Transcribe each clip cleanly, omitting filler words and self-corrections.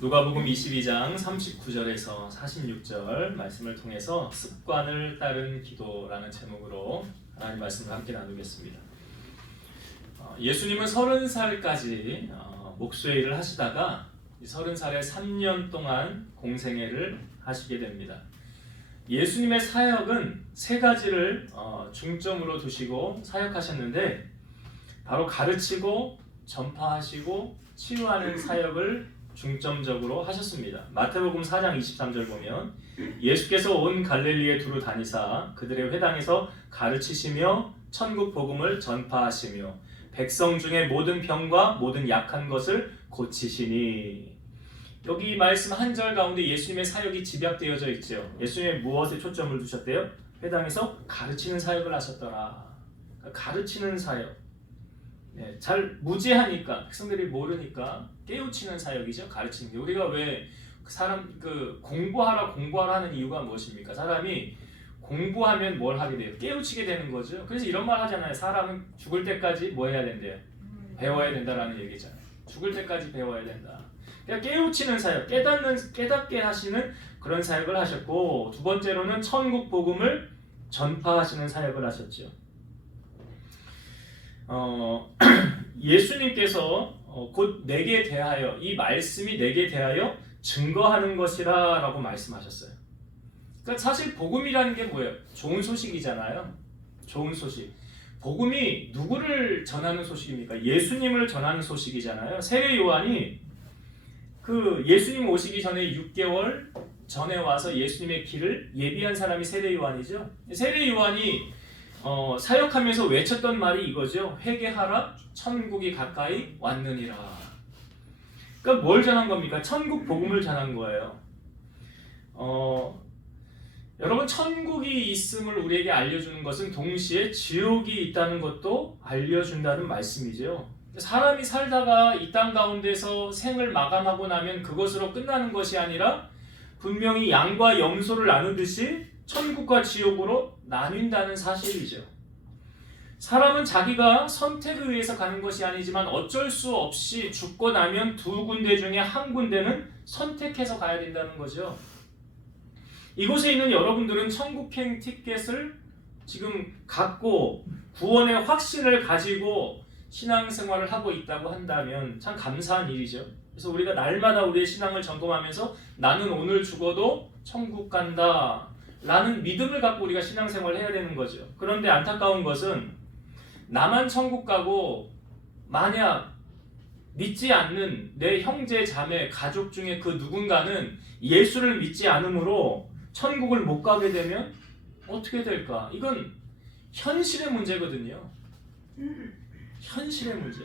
누가복음 22장 39절에서 46절 말씀을 통해서 습관을 따른 기도라는 제목으로 하나님 말씀을 함께 나누겠습니다. 예수님은 30살까지 목수의 일을 하시다가 30살에 3년 동안 공생애를 하시게 됩니다. 예수님의 사역은 세 가지를 중점으로 두시고 사역하셨는데 바로 가르치고 전파하시고 치유하는 사역을 중점적으로 하셨습니다. 마태복음 4장 23절 보면 예수께서 온 갈릴리에 두루 다니사 그들의 회당에서 가르치시며 천국 복음을 전파하시며 백성 중에 모든 병과 모든 약한 것을 고치시니. 여기 말씀 한 절 가운데 예수님의 사역이 집약되어져 있죠. 예수님의 무엇에 초점을 두셨대요? 회당에서 가르치는 사역을 하셨더라. 가르치는 사역. 잘 무지하니까 백성들이 모르니까 깨우치는 사역이죠. 가르치는 게. 우리가 왜 사람 공부하라 하는 이유가 무엇입니까? 사람이 공부하면 뭘 하게 돼요? 깨우치게 되는 거죠. 그래서 이런 말 하잖아요. 사람은 죽을 때까지 뭐 해야 된대요? 배워야 된다라는 얘기잖아요. 죽을 때까지 배워야 된다. 그러니까 깨우치는 사역, 깨닫게 하시는 그런 사역을 하셨고, 두 번째로는 천국 복음을 전파하시는 사역을 하셨죠. 예수님께서 곧 내게 대하여, 이 말씀이 내게 대하여 증거하는 것이라 라고 말씀하셨어요. 그러니까 사실 복음이라는 게 뭐예요? 좋은 소식이잖아요. 좋은 소식. 복음이 누구를 전하는 소식입니까? 예수님을 전하는 소식이잖아요. 세례 요한이 예수님 오시기 전에 6개월 전에 와서 예수님의 길을 예비한 사람이 세례 요한이죠. 세례 요한이 사역하면서 외쳤던 말이 이거죠. 회개하라, 천국이 가까이 왔느니라. 그러니까 뭘 전한 겁니까? 천국 복음을 전한 거예요. 여러분, 천국이 있음을 우리에게 알려주는 것은 동시에 지옥이 있다는 것도 알려준다는 말씀이죠. 사람이 살다가 이 땅 가운데서 생을 마감하고 나면 그것으로 끝나는 것이 아니라 분명히 양과 염소를 나누듯이 천국과 지옥으로 나뉜다는 사실이죠. 사람은 자기가 선택에 의해서 가는 것이 아니지만 어쩔 수 없이 죽고 나면 두 군데 중에 한 군데는 선택해서 가야 된다는 거죠. 이곳에 있는 여러분들은 천국행 티켓을 지금 갖고 구원의 확신을 가지고 신앙생활을 하고 있다고 한다면 참 감사한 일이죠. 그래서 우리가 날마다 우리의 신앙을 점검하면서 나는 오늘 죽어도 천국 간다 라는 믿음을 갖고 우리가 신앙생활을 해야 되는 거죠. 그런데 안타까운 것은 나만 천국 가고 만약 믿지 않는 내 형제 자매 가족 중에 그 누군가는 예수를 믿지 않으므로 천국을 못 가게 되면 어떻게 될까? 이건 현실의 문제거든요. 현실의 문제.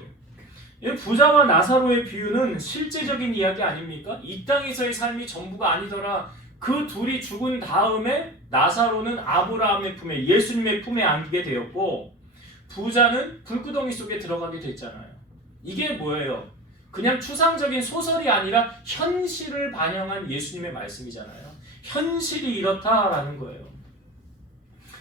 부자와 나사로의 비유는 실제적인 이야기 아닙니까? 이 땅에서의 삶이 전부가 아니더라. 그 둘이 죽은 다음에 나사로는 아브라함의 품에, 예수님의 품에 안기게 되었고, 부자는 불구덩이 속에 들어가게 됐잖아요. 이게 뭐예요? 그냥 추상적인 소설이 아니라 현실을 반영한 예수님의 말씀이잖아요. 현실이 이렇다라는 거예요.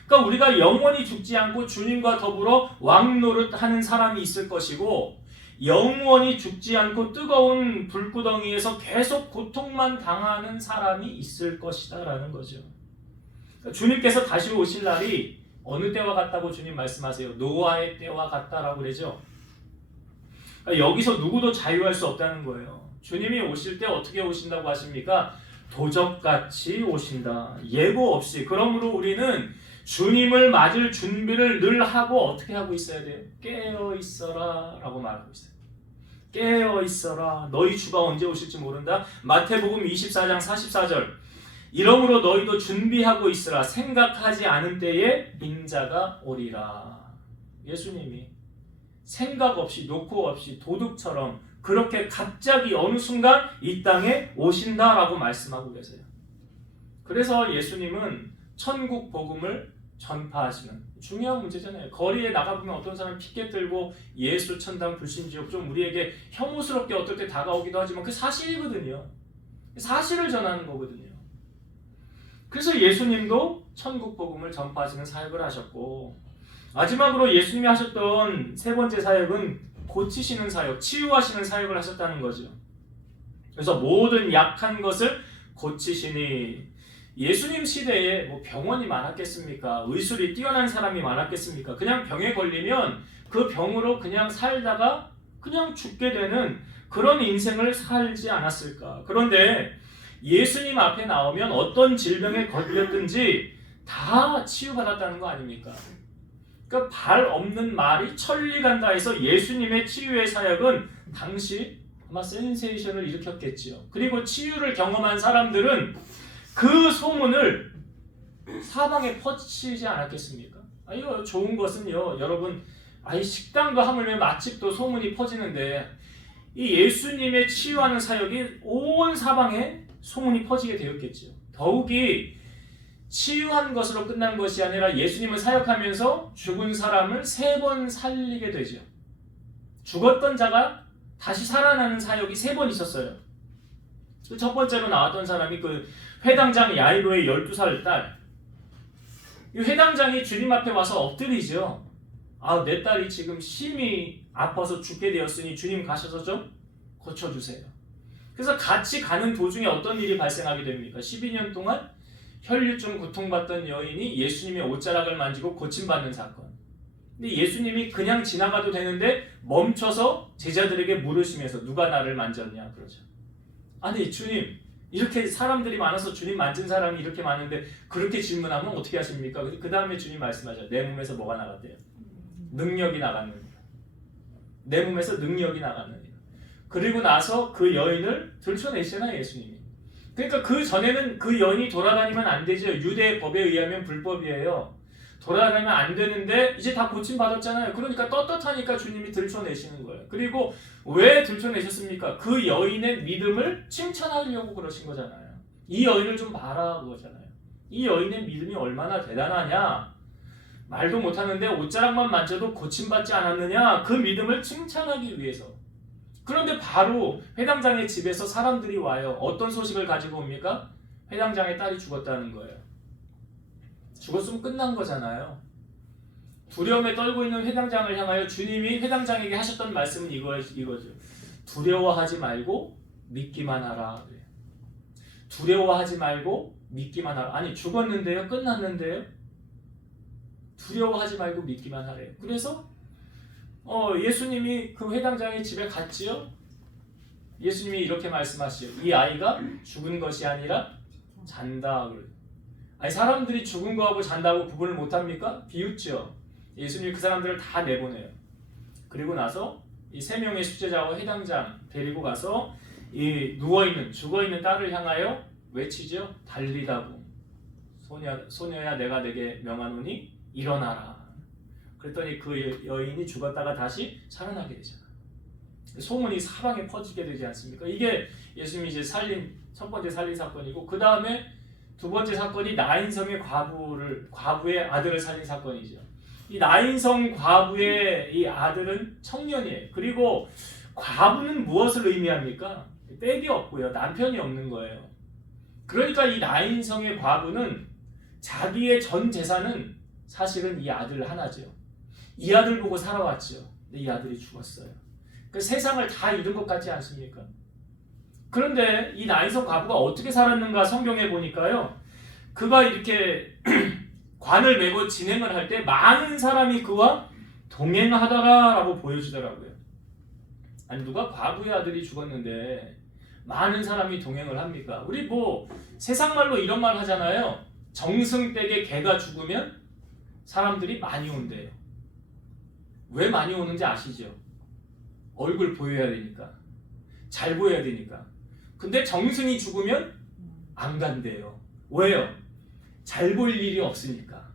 그러니까 우리가 영원히 죽지 않고 주님과 더불어 왕노릇하는 사람이 있을 것이고, 영원히 죽지 않고 뜨거운 불구덩이에서 계속 고통만 당하는 사람이 있을 것이다 라는 거죠. 그러니까 주님께서 다시 오실 날이 어느 때와 같다고 주님 말씀하세요? 노아의 때와 같다라고 그러죠. 그러니까 여기서 누구도 자유할 수 없다는 거예요. 주님이 오실 때 어떻게 오신다고 하십니까? 도적같이 오신다. 예고 없이. 그러므로 우리는 주님을 맞을 준비를 늘 하고 어떻게 하고 있어야 돼요? 깨어 있어라 라고 말하고 있어요. 깨어 있어라. 너희 주가 언제 오실지 모른다. 마태복음 24장 44절. 이러므로 너희도 준비하고 있으라. 생각하지 않은 때에 인자가 오리라. 예수님이 생각 없이 노코 없이 도둑처럼 그렇게 갑자기 어느 순간 이 땅에 오신다라고 말씀하고 계세요. 그래서 예수님은 천국 복음을 전파하시는 중요한 문제잖아요. 거리에 나가보면 어떤 사람이 피켓 들고 예수 천당 불신지옥 좀 우리에게 혐오스럽게 어떨 때 다가오기도 하지만 그 사실이거든요. 사실을 전하는 거거든요. 그래서 예수님도 천국 복음을 전파하시는 사역을 하셨고, 마지막으로 예수님이 하셨던 세 번째 사역은 고치시는 사역, 치유하시는 사역을 하셨다는 거죠. 그래서 모든 약한 것을 고치시니. 예수님 시대에 뭐 병원이 많았겠습니까? 의술이 뛰어난 사람이 많았겠습니까? 그냥 병에 걸리면 그 병으로 그냥 살다가 그냥 죽게 되는 그런 인생을 살지 않았을까? 그런데 예수님 앞에 나오면 어떤 질병에 걸렸든지 다 치유받았다는 거 아닙니까? 그러니까 발 없는 말이 천리 간다 해서 예수님의 치유의 사역은 당시 아마 센세이션을 일으켰겠지요. 그리고 치유를 경험한 사람들은 그 소문을 사방에 퍼지지 않았겠습니까? 이거 좋은 것은요, 여러분, 식당도 하물며 맛집도 소문이 퍼지는데 이 예수님의 치유하는 사역이 온 사방에 소문이 퍼지게 되었겠죠. 더욱이 치유한 것으로 끝난 것이 아니라 예수님을 사역하면서 죽은 사람을 3번 살리게 되죠. 죽었던 자가 다시 살아나는 사역이 3번 있었어요. 첫 번째로 나왔던 사람이 그 회당장 야이로의 12살 딸. 이 회당장이 주님 앞에 와서 엎드리죠. 내 딸이 지금 심히 아파서 죽게 되었으니 주님 가셔서 좀 고쳐주세요. 그래서 같이 가는 도중에 어떤 일이 발생하게 됩니까? 12년 동안 혈류증 고통받던 여인이 예수님의 옷자락을 만지고 고침받는 사건. 근데 예수님이 그냥 지나가도 되는데 멈춰서 제자들에게 물으시면서 누가 나를 만졌냐 그러죠. 아니 주님, 이렇게 사람들이 많아서 주님 만진 사람이 이렇게 많은데 그렇게 질문하면 어떻게 하십니까? 그 다음에 주님 말씀하셔요. 내 몸에서 뭐가 나갔대요? 능력이 나갔느니라. 내 몸에서 능력이 나갔느니라. 그리고 나서 그 여인을 들춰내시잖아요, 예수님이. 그러니까 그 전에는 그 여인이 돌아다니면 안 되죠. 유대 법에 의하면 불법이에요. 돌아다니면 안 되는데 이제 다 고침받았잖아요. 그러니까 떳떳하니까 주님이 들춰내시는 거예요. 그리고 왜 들춰내셨습니까? 그 여인의 믿음을 칭찬하려고 그러신 거잖아요. 이 여인을 좀 봐라 그거잖아요. 이 여인의 믿음이 얼마나 대단하냐. 말도 못하는데 옷자락만 만져도 고침받지 않았느냐. 그 믿음을 칭찬하기 위해서. 그런데 바로 회당장의 집에서 사람들이 와요. 어떤 소식을 가지고 옵니까? 회당장의 딸이 죽었다는 거예요. 죽었으면 끝난 거잖아요. 두려움에 떨고 있는 회당장을 향하여 주님이 회당장에게 하셨던 말씀은 이거죠. 두려워하지 말고 믿기만 하라. 두려워하지 말고 믿기만 하라. 아니 죽었는데요? 끝났는데요? 두려워하지 말고 믿기만 하래요. 그래서 예수님이 그 회당장의 집에 갔지요. 예수님이 이렇게 말씀하시죠. 이 아이가 죽은 것이 아니라 잔다. 아니 사람들이 죽은 거하고 잔다고 구분을 못합니까? 비웃죠. 예수님이 그 사람들을 다 내보내요. 그리고 나서 이 3명의 수제자와 회당장 데리고 가서 이 누워있는 죽어있는 딸을 향하여 외치죠. 달리다보 소녀야 내가 내게 명하노니 일어나라. 그랬더니 그 여인이 죽었다가 다시 살아나게 되잖아. 소문이 사방에 퍼지게 되지 않습니까? 이게 예수님이 이제 첫 번째 살린 사건이고, 그 다음에 두 번째 사건이 나인성의 과부의 아들을 살린 사건이죠. 이 나인성 과부의 이 아들은 청년이에요. 그리고 과부는 무엇을 의미합니까? 빽이 없고요. 남편이 없는 거예요. 그러니까 이 나인성의 과부는 자기의 전 재산은 사실은 이 아들 하나죠. 이 아들 보고 살아왔죠. 근데 이 아들이 죽었어요. 그 세상을 다 잃은 것 같지 않습니까? 그런데 이 나인성 과부가 어떻게 살았는가 성경에 보니까요. 그가 이렇게 관을 메고 진행을 할 때 많은 사람이 그와 동행하더라라고 보여주더라고요. 아니 누가 과부의 아들이 죽었는데 많은 사람이 동행을 합니까? 우리 뭐 세상 말로 이런 말 하잖아요. 정승댁에 개가 죽으면 사람들이 많이 온대요. 왜 많이 오는지 아시죠? 얼굴 보여야 되니까. 잘 보여야 되니까. 근데 정승이 죽으면 안 간대요. 왜요? 잘 보일 일이 없으니까.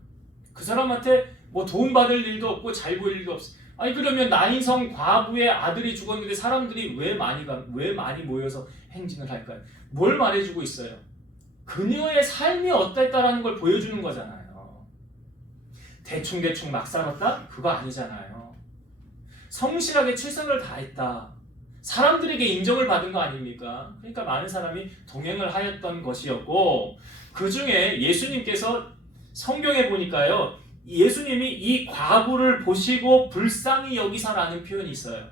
그 사람한테 뭐 도움받을 일도 없고 잘 보일 일도 없어. 아니 그러면 나인성 과부의 아들이 죽었는데 사람들이 왜 많이 모여서 행진을 할까요? 뭘 말해주고 있어요? 그녀의 삶이 어땠다라는 걸 보여주는 거잖아요. 대충 막 살았다? 그거 아니잖아요. 성실하게 최선을 다했다. 사람들에게 인정을 받은 거 아닙니까? 그러니까 많은 사람이 동행을 하였던 것이었고, 그 중에 예수님께서 성경에 보니까요, 예수님이 이 과부를 보시고 불쌍히 여기사라는 표현이 있어요.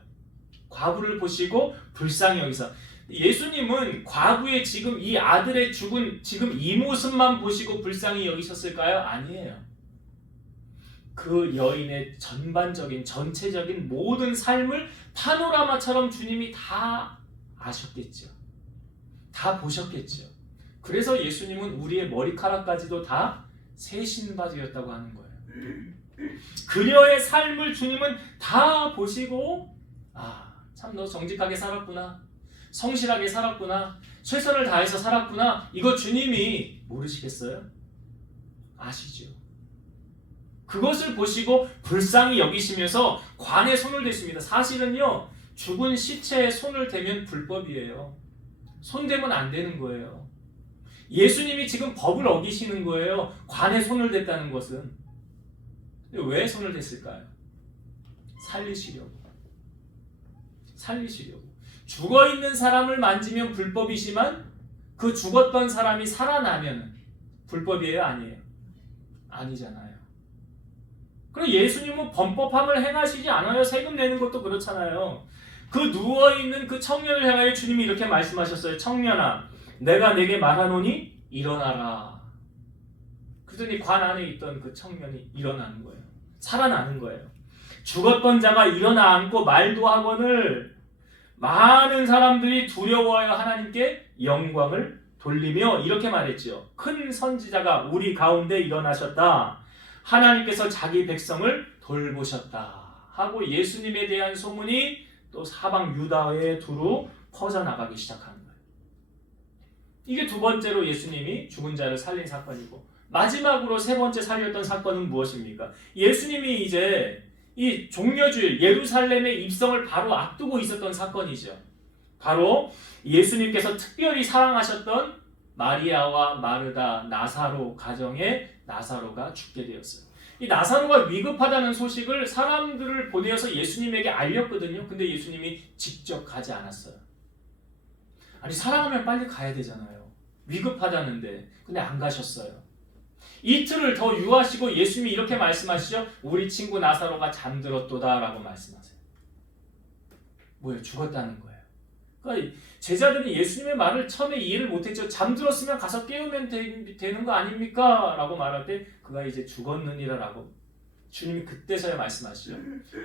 과부를 보시고 불쌍히 여기사. 예수님은 과거에 지금 이 아들의 죽은 지금 이 모습만 보시고 불쌍히 여기셨을까요? 아니에요. 그 여인의 전반적인 전체적인 모든 삶을 파노라마처럼 주님이 다 아셨겠죠. 다 보셨겠죠. 그래서 예수님은 우리의 머리카락까지도 다 새 신바지였다고 하는 거예요. 그녀의 삶을 주님은 다 보시고 참 너 정직하게 살았구나. 성실하게 살았구나. 최선을 다해서 살았구나. 이거 주님이 모르시겠어요? 아시죠. 그것을 보시고 불쌍히 여기시면서 관에 손을 댔습니다. 사실은요, 죽은 시체에 손을 대면 불법이에요. 손 대면 안 되는 거예요. 예수님이 지금 법을 어기시는 거예요. 관에 손을 댔다는 것은. 왜 손을 댔을까요? 살리시려고. 죽어있는 사람을 만지면 불법이지만 그 죽었던 사람이 살아나면 불법이에요? 아니에요? 아니잖아요. 그리고 예수님은 범법함을 행하시지 않아요. 세금 내는 것도 그렇잖아요. 그 누워있는 그 청년을 향하여 주님이 이렇게 말씀하셨어요. 청년아, 내가 네게 말하노니 일어나라. 그랬더니 관 안에 있던 그 청년이 일어나는 거예요. 살아나는 거예요. 죽었던 자가 일어나 앉고 말도 하거늘 많은 사람들이 두려워하여 하나님께 영광을 돌리며 이렇게 말했죠. 큰 선지자가 우리 가운데 일어나셨다. 하나님께서 자기 백성을 돌보셨다. 하고 예수님에 대한 소문이 또 사방 유다에 두루 퍼져나가기 시작한 거예요. 이게 두 번째로 예수님이 죽은 자를 살린 사건이고, 마지막으로 세 번째 살렸던 사건은 무엇입니까? 예수님이 이제 이 종려주일 예루살렘의 입성을 바로 앞두고 있었던 사건이죠. 바로 예수님께서 특별히 사랑하셨던 마리아와 마르다, 나사로 가정에 나사로가 죽게 되었어요. 이 나사로가 위급하다는 소식을 사람들을 보내어서 예수님에게 알렸거든요. 근데 예수님이 직접 가지 않았어요. 아니, 사랑하면 빨리 가야 되잖아요. 위급하다는데. 근데 안 가셨어요. 이틀을 더 유하시고 예수님이 이렇게 말씀하시죠. 우리 친구 나사로가 잠들었도다 라고 말씀하세요. 뭐예요? 죽었다는 거예요. 그러니까 제자들이 예수님의 말을 처음에 이해를 못했죠. 잠들었으면 가서 깨우면 되는 거 아닙니까? 라고 말할 때 그가 이제 죽었느니라 라고 주님이 그때서야 말씀하시죠.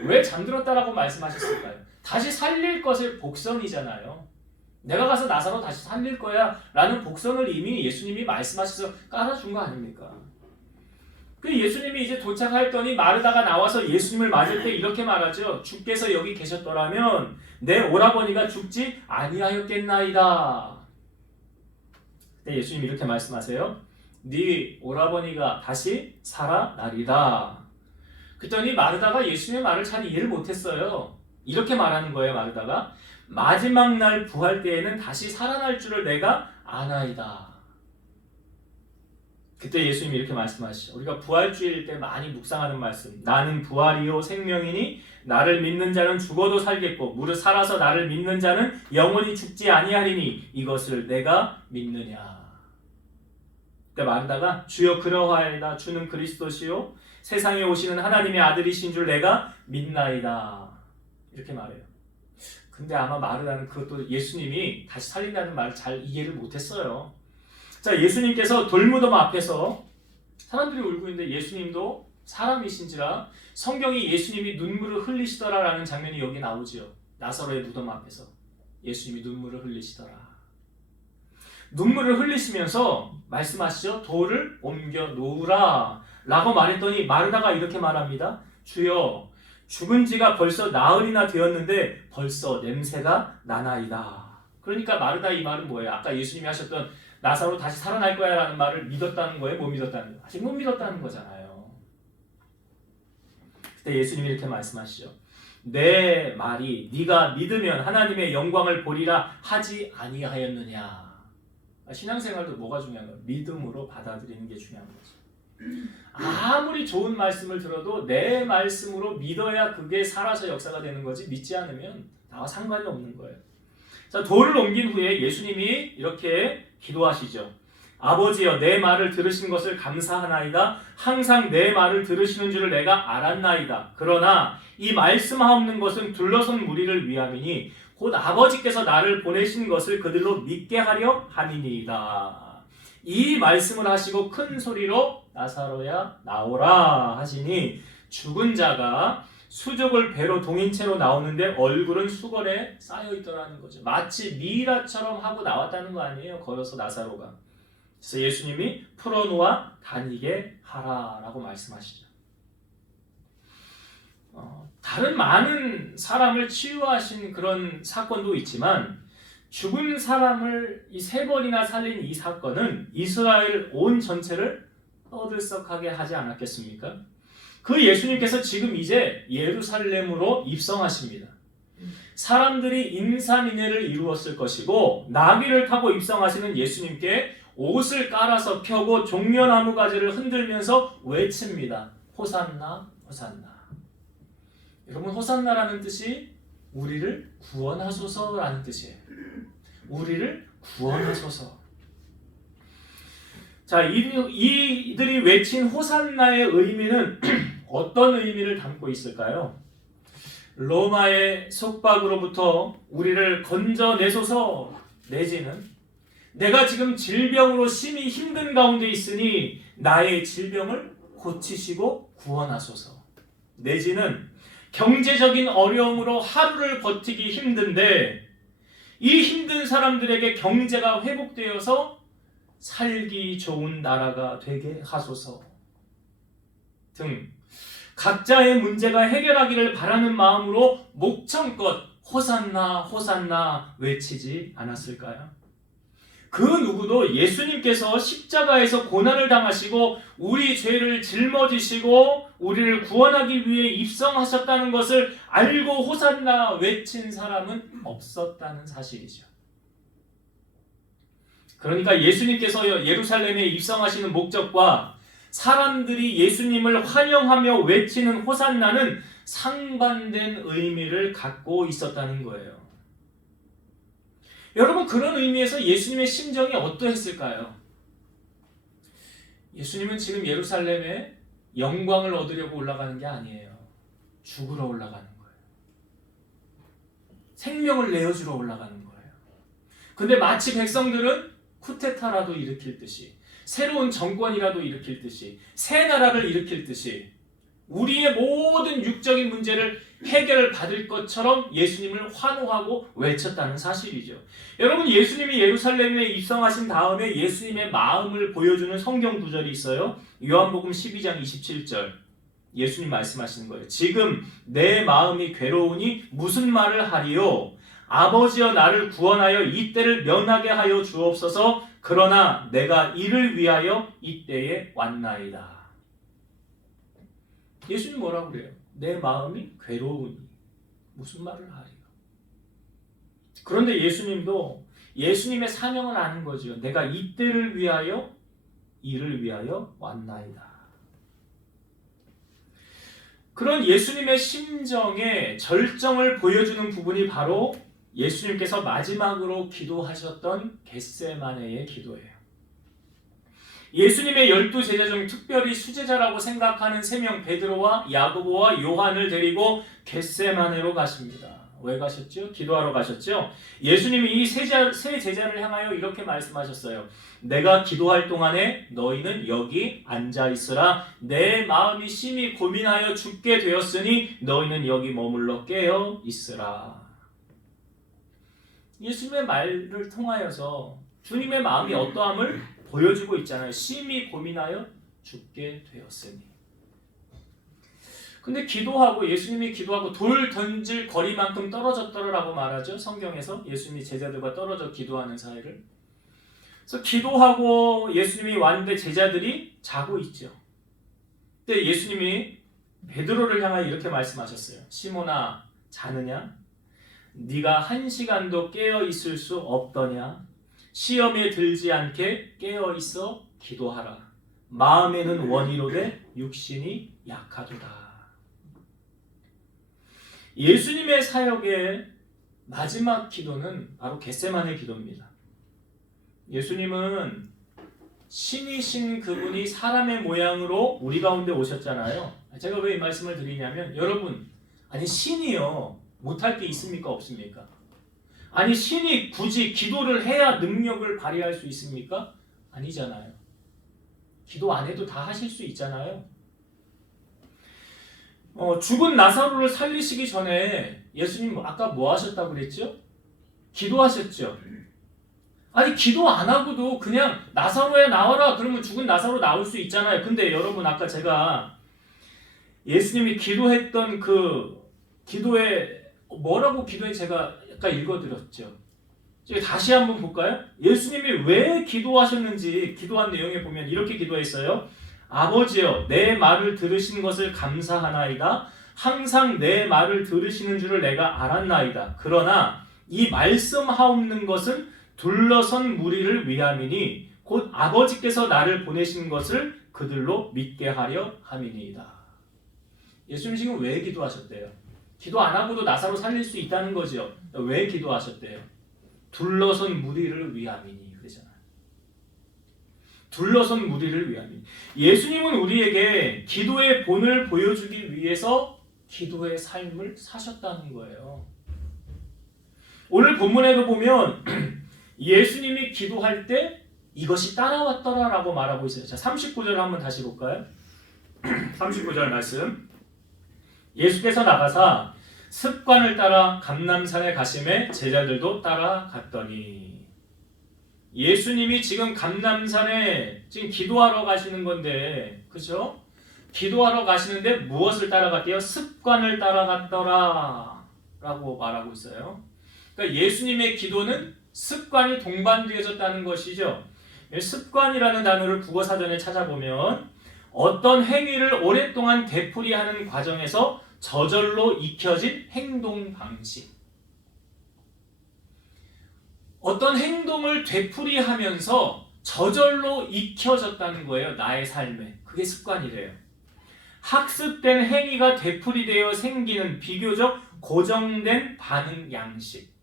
왜 잠들었다라고 말씀하셨을까요? 다시 살릴 것을 복선이잖아요. 내가 가서 나사로 다시 살릴 거야 라는 복선을 이미 예수님이 말씀하셔서 깔아준 거 아닙니까? 그 예수님이 이제 도착하였더니 마르다가 나와서 예수님을 맞을 때 이렇게 말하죠. 주께서 여기 계셨더라면 내 오라버니가 죽지 아니하였겠나이다. 그때 예수님이 이렇게 말씀하세요. 네 오라버니가 다시 살아나리다. 그랬더니 마르다가 예수님의 말을 잘 이해를 못했어요. 이렇게 말하는 거예요. 마르다가 마지막 날 부활 때에는 다시 살아날 줄을 내가 아나이다. 그때 예수님이 이렇게 말씀하시죠. 우리가 부활주일 때 많이 묵상하는 말씀. 나는 부활이요 생명이니 나를 믿는 자는 죽어도 살겠고 무릇 살아서 나를 믿는 자는 영원히 죽지 아니하리니 이것을 내가 믿느냐. 그때 마르다가 주여 그러하이다. 주는 그리스도시요 세상에 오시는 하나님의 아들이신 줄 내가 믿나이다. 이렇게 말해요. 근데 아마 마르다는 그것도 예수님이 다시 살린다는 말을 잘 이해를 못했어요. 자, 예수님께서 돌무덤 앞에서 사람들이 울고 있는데 예수님도 사람이신지라 성경이 예수님이 눈물을 흘리시더라라는 장면이 여기 나오죠. 나사로의 무덤 앞에서 예수님이 눈물을 흘리시더라. 눈물을 흘리시면서 말씀하시죠. 돌을 옮겨 놓으라 라고 말했더니 마르다가 이렇게 말합니다. 주여 죽은 지가 벌써 나흘이나 되었는데 벌써 냄새가 나나이다. 그러니까 마르다 이 말은 뭐예요? 아까 예수님이 하셨던 나사로 다시 살아날 거야 라는 말을 믿었다는 거예요? 못 믿었다는 거예요? 아직 못 믿었다는 거잖아요. 그때 예수님이 이렇게 말씀하시죠. 내 말이 네가 믿으면 하나님의 영광을 보리라 하지 아니하였느냐. 신앙생활도 뭐가 중요한 거예요? 믿음으로 받아들이는 게 중요한 거죠. 아무리 좋은 말씀을 들어도 내 말씀으로 믿어야 그게 살아서 역사가 되는 거지 믿지 않으면 나와 상관이 없는 거예요. 자, 돌을 옮긴 후에 예수님이 이렇게 기도하시죠. 아버지여 내 말을 들으신 것을 감사하나이다. 항상 내 말을 들으시는 줄을 내가 알았나이다. 그러나 이 말씀하옵는 것은 둘러선 무리를 위함이니 곧 아버지께서 나를 보내신 것을 그들로 믿게 하려 함이니이다. 이 말씀을 하시고 큰 소리로 나사로야 나오라 하시니 죽은 자가 수족을 배로 동인채로 나오는데 얼굴은 수건에 쌓여 있더라는 거죠. 마치 미이라처럼 하고 나왔다는 거 아니에요. 걸어서 나사로가. 그래서 예수님이 풀어놓아 다니게 하라라고 말씀하시죠. 다른 많은 사람을 치유하신 그런 사건도 있지만 죽은 사람을 이 3번이나 살린 이 사건은 이스라엘 온 전체를 떠들썩하게 하지 않았겠습니까? 그 예수님께서 지금 이제 예루살렘으로 입성하십니다. 사람들이 인산인해를 이루었을 것이고 나귀를 타고 입성하시는 예수님께 옷을 깔아서 펴고 종려나무 가지를 흔들면서 외칩니다. 호산나 호산나. 여러분, 호산나라는 뜻이 우리를 구원하소서라는 뜻이에요. 우리를 구원하소서. 자, 이들이 외친 호산나의 의미는 어떤 의미를 담고 있을까요? 로마의 속박으로부터 우리를 건져내소서, 내지는 내가 지금 질병으로 심히 힘든 가운데 있으니 나의 질병을 고치시고 구원하소서, 내지는 경제적인 어려움으로 하루를 버티기 힘든데 이 힘든 사람들에게 경제가 회복되어서 살기 좋은 나라가 되게 하소서 등 각자의 문제가 해결하기를 바라는 마음으로 목청껏 호산나 호산나 외치지 않았을까요? 그 누구도 예수님께서 십자가에서 고난을 당하시고 우리 죄를 짊어지시고 우리를 구원하기 위해 입성하셨다는 것을 알고 호산나 외친 사람은 없었다는 사실이죠. 그러니까 예수님께서 예루살렘에 입성하시는 목적과 사람들이 예수님을 환영하며 외치는 호산나는 상반된 의미를 갖고 있었다는 거예요. 여러분, 그런 의미에서 예수님의 심정이 어떠했을까요? 예수님은 지금 예루살렘에 영광을 얻으려고 올라가는 게 아니에요. 죽으러 올라가는 거예요. 생명을 내어주러 올라가는 거예요. 근데 마치 백성들은 쿠데타라도 일으킬 듯이, 새로운 정권이라도 일으킬 듯이, 새 나라를 일으킬 듯이 우리의 모든 육적인 문제를 해결받을 것처럼 예수님을 환호하고 외쳤다는 사실이죠. 여러분, 예수님이 예루살렘에 입성하신 다음에 예수님의 마음을 보여주는 성경 구절이 있어요. 요한복음 12장 27절 예수님 말씀하시는 거예요. 지금 내 마음이 괴로우니 무슨 말을 하리요? 아버지여 나를 구원하여 이때를 면하게 하여 주옵소서. 그러나 내가 이를 위하여 이때에 왔나이다. 예수님 뭐라고 그래요? 내 마음이 괴로우니 무슨 말을 하리요? 그런데 예수님도 예수님의 사명을 아는 거죠. 내가 이때를 위하여 이를 위하여 왔나이다. 그런 예수님의 심정의 절정을 보여주는 부분이 바로 예수님께서 마지막으로 기도하셨던 겟세마네의 기도예요. 예수님의 12제자 중 특별히 수제자라고 생각하는 3명 베드로와 야고보와 요한을 데리고 겟세마네로 가십니다. 왜 가셨죠? 기도하러 가셨죠? 예수님이 이 세 제자를 향하여 이렇게 말씀하셨어요. 내가 기도할 동안에 너희는 여기 앉아 있으라. 내 마음이 심히 고민하여 죽게 되었으니 너희는 여기 머물러 깨어 있으라. 예수님의 말을 통하여서 주님의 마음이 어떠함을 보여주고 있잖아요. 심히 고민하여 죽게 되었으니. 근데 기도하고 예수님이 기도하고 돌 던질 거리만큼 떨어졌더라라고 말하죠. 성경에서 예수님이 제자들과 떨어져 기도하는 사이를. 그래서 기도하고 예수님이 왔는데 제자들이 자고 있죠. 그때 예수님이 베드로를 향하여 이렇게 말씀하셨어요. 시몬아, 자느냐? 네가 1시간도 깨어 있을 수 없더냐? 시험에 들지 않게 깨어 있어 기도하라. 마음에는 원이로되 육신이 약하도다. 예수님의 사역의 마지막 기도는 바로 겟세마네 기도입니다. 예수님은 신이신 그분이 사람의 모양으로 우리 가운데 오셨잖아요. 제가 왜 이 말씀을 드리냐면, 여러분, 아니 신이요 못할 게 있습니까 없습니까? 아니 신이 굳이 기도를 해야 능력을 발휘할 수 있습니까? 아니잖아요. 기도 안 해도 다 하실 수 있잖아요. 죽은 나사로를 살리시기 전에 예수님 아까 뭐 하셨다고 그랬죠? 기도하셨죠. 아니 기도 안 하고도 그냥 나사로야 나와라 그러면 죽은 나사로 나올 수 있잖아요. 근데 여러분 아까 제가 예수님이 기도했던 그 기도에 뭐라고 기도에 제가 약간 읽어드렸죠. 다시 한번 볼까요? 예수님이 왜 기도하셨는지 기도한 내용에 보면 이렇게 기도했어요. 아버지여 내 말을 들으신 것을 감사하나이다. 항상 내 말을 들으시는 줄을 내가 알았나이다. 그러나 이 말씀하옵는 것은 둘러선 무리를 위함이니 곧 아버지께서 나를 보내신 것을 그들로 믿게 하려 함이니이다. 예수님 지금 왜 기도하셨대요? 기도 안 하고도 나사로 살릴 수 있다는 거죠. 왜 기도하셨대요? 둘러선 무리를 위함이니 그러잖아요. 둘러선 무리를 위함이니. 예수님은 우리에게 기도의 본을 보여주기 위해서 기도의 삶을 사셨다는 거예요. 오늘 본문에도 보면 예수님이 기도할 때 이것이 따라왔더라라고 말하고 있어요. 자, 39절 한번 다시 볼까요? 39절 말씀. 예수께서 나가사 습관을 따라 감람산에 가심에 제자들도 따라갔더니. 예수님이 지금 감람산에 지금 기도하러 가시는 건데, 그죠? 기도하러 가시는데 무엇을 따라갔대요? 습관을 따라갔더라 라고 말하고 있어요. 그러니까 예수님의 기도는 습관이 동반되어졌다는 것이죠. 습관이라는 단어를 국어사전에 찾아보면 어떤 행위를 오랫동안 되풀이하는 과정에서 저절로 익혀진 행동 방식. 어떤 행동을 되풀이하면서 저절로 익혀졌다는 거예요. 나의 삶에. 그게 습관이래요. 학습된 행위가 되풀이되어 생기는 비교적 고정된 반응 양식.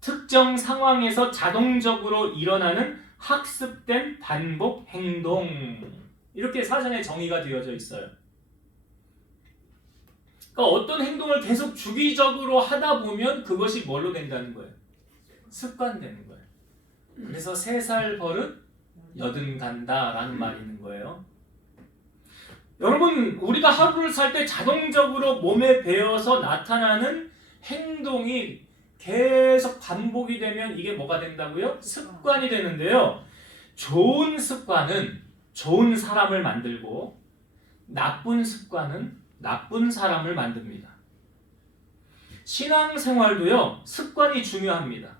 특정 상황에서 자동적으로 일어나는 학습된 반복 행동. 이렇게 사전에 정의가 되어져 있어요. 그러니까 어떤 행동을 계속 주기적으로 하다 보면 그것이 뭘로 된다는 거예요? 습관되는 거예요. 그래서 3살 버릇 80 간다라는 말이 있는 거예요. 여러분, 우리가 하루를 살 때 자동적으로 몸에 배어서 나타나는 행동이 계속 반복이 되면 이게 뭐가 된다고요? 습관이 되는데요. 좋은 습관은 좋은 사람을 만들고 나쁜 습관은 나쁜 사람을 만듭니다. 신앙생활도요. 습관이 중요합니다.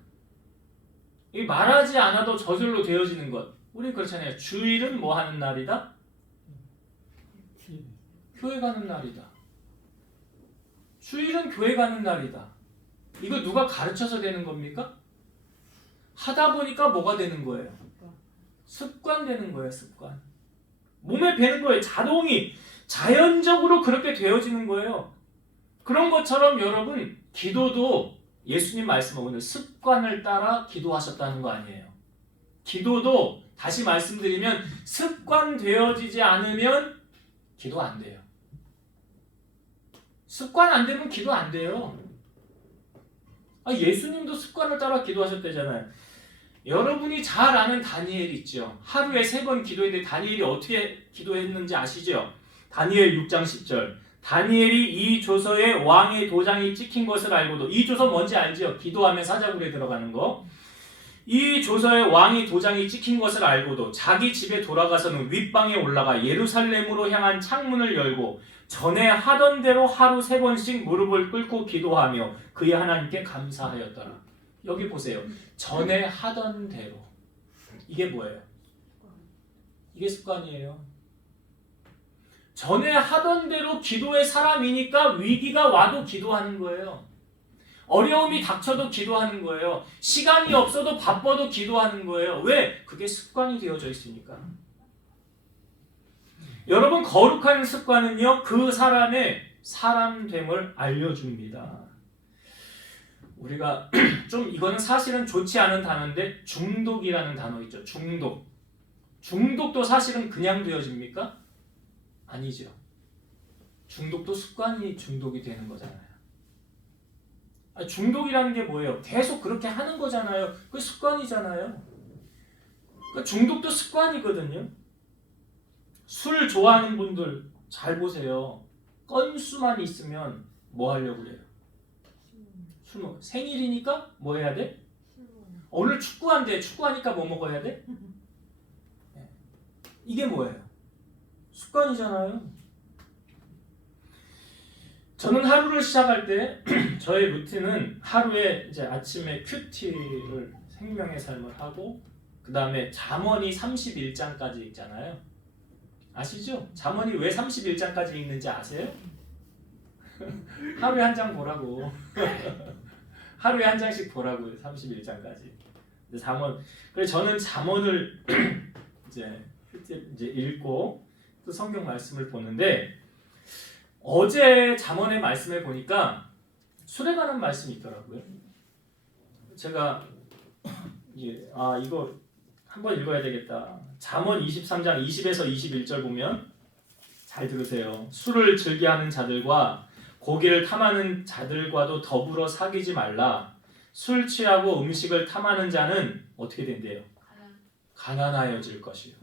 이 말하지 않아도 저절로 되어지는 것. 우리 그렇잖아요. 주일은 뭐 하는 날이다? 교회 가는 날이다. 주일은 교회 가는 날이다. 이거 누가 가르쳐서 되는 겁니까? 하다 보니까 뭐가 되는 거예요? 습관 되는 거예요. 습관. 몸에 배는 거예요. 자연적으로 그렇게 되어지는 거예요. 그런 것처럼 여러분 기도도 예수님 말씀은 오늘 습관을 따라 기도하셨다는 거 아니에요. 기도도 다시 말씀드리면 습관되어지지 않으면 기도 안 돼요. 습관 안 되면 기도 안 돼요. 예수님도 습관을 따라 기도하셨대잖아요. 여러분이 잘 아는 다니엘 있죠. 하루에 3번 기도했는데 다니엘이 어떻게 기도했는지 아시죠? 다니엘 6장 10절. 다니엘이 이 조서에 왕의 도장이 찍힌 것을 알고도, 이 조서 뭔지 알죠? 기도하면 사자굴에 들어가는 거. 이 조서에 왕의 도장이 찍힌 것을 알고도 자기 집에 돌아가서는 윗방에 올라가 예루살렘으로 향한 창문을 열고 전에 하던 대로 하루 3번씩 무릎을 꿇고 기도하며 그의 하나님께 감사하였더라. 여기 보세요. 전에 하던 대로. 이게 뭐예요? 이게 습관이에요. 전에 하던 대로 기도의 사람이니까 위기가 와도 기도하는 거예요. 어려움이 닥쳐도 기도하는 거예요. 시간이 없어도 바빠도 기도하는 거예요. 왜? 그게 습관이 되어져 있으니까. 여러분, 거룩한 습관은요, 그 사람의 사람됨을 알려줍니다. 우리가 좀 이거는 사실은 좋지 않은 단어인데 중독이라는 단어 있죠. 중독도 사실은 그냥 되어집니까? 아니죠. 중독도 습관이 중독이 되는 거잖아요. 중독이라는 게 뭐예요? 계속 그렇게 하는 거잖아요. 그 습관이잖아요. 그러니까 중독도 습관이거든요. 술 좋아하는 분들 잘 보세요. 건수만 있으면 뭐 하려고 그래요? 술 먹어. 생일이니까 뭐 해야 돼? 오늘 축구한대. 축구하니까 뭐 먹어야 돼? 이게 뭐예요? 습관이잖아요. 저는 하루를 시작할 때 저의 루틴은 하루에 이제 아침에 큐티를 생명의 삶을 하고 그 다음에 잠언이 31장까지 읽잖아요. 아시죠? 잠언이 왜 31장까지 읽는지 아세요? 하루에 한 장 보라고. 하루에 한 장씩 보라고 31장까지. 잠언. 그래서 저는 잠언을 이제 읽고 또 성경 말씀을 보는데 어제 잠언의 말씀을 보니까 술에 관한 말씀이 있더라고요. 제가 이거 한번 읽어야 되겠다. 잠언 23장 20에서 21절 보면 잘 들으세요. 술을 즐겨하는 자들과 고기를 탐하는 자들과도 더불어 사귀지 말라. 술 취하고 음식을 탐하는 자는 어떻게 된대요? 가난하여질 것이요.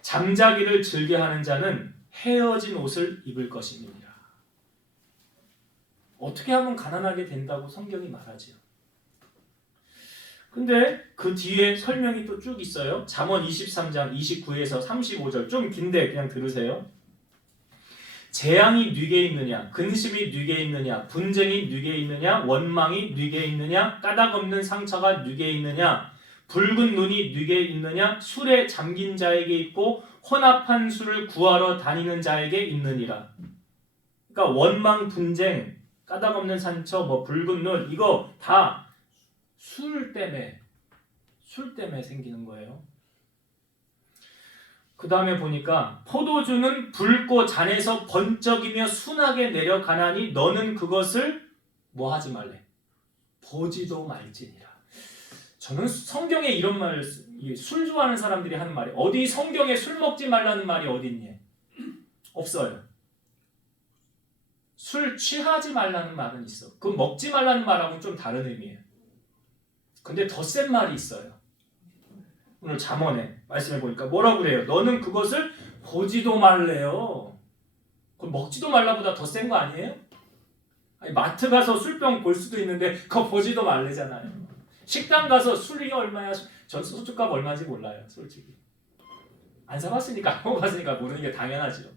잠자기를 즐겨하는 자는 헤어진 옷을 입을 것입니다. 어떻게 하면 가난하게 된다고 성경이 말하지요. 근데 그 뒤에 설명이 또 쭉 있어요. 잠언 23장 29에서 35절 좀 긴데 그냥 들으세요. 재앙이 뉘게 있느냐, 근심이 뉘게 있느냐, 분쟁이 뉘게 있느냐, 원망이 뉘게 있느냐, 까닭 없는 상처가 뉘게 있느냐, 붉은 눈이 뉘게 있느냐, 술에 잠긴 자에게 있고 혼합한 술을 구하러 다니는 자에게 있느니라. 그러니까 원망, 분쟁, 까닭 없는 상처, 붉은 눈 이거 다 술 때문에 생기는 거예요. 그 다음에 보니까 포도주는 붉고 잔에서 번쩍이며 순하게 내려가나니 너는 그것을 뭐 하지 말래? 보지도 말지니라. 저는 성경에 이런 말을 술 좋아하는 사람들이 하는 말이 어디 성경에 술 먹지 말라는 말이 어디 있니? 없어요. 술 취하지 말라는 말은 있어. 그 먹지 말라는 말하고는 좀 다른 의미예요. 근데 더 센 말이 있어요. 오늘 잠언에 말씀해 보니까 뭐라고 그래요? 너는 그것을 보지도 말래요. 그럼 먹지도 말라보다 더 센 거 아니에요? 아니, 마트 가서 술병 볼 수도 있는데 그거 보지도 말래잖아요. 식당 가서 술이 얼마야? 전 소주값 얼마인지 몰라요. 솔직히. 안 사봤으니까 안 먹어봤으니까 모르는 게 당연하죠.